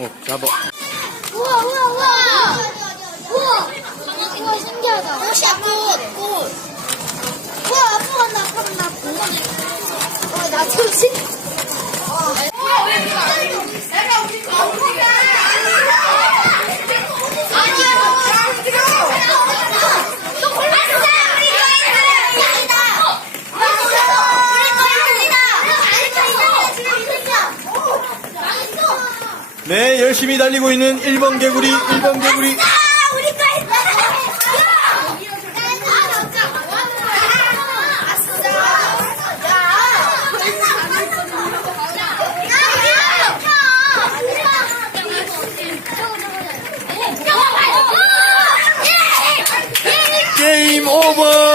어, 잡아. 우와 우와 우와 우와 우와 신기하다 꽃 꽃. 우와 앞으로 간다 앞으로 간다 앞으로 간다 어나 조심 네, 열심히 달리고 있는 1번 개구리, 1번 개구리. 게임 오버!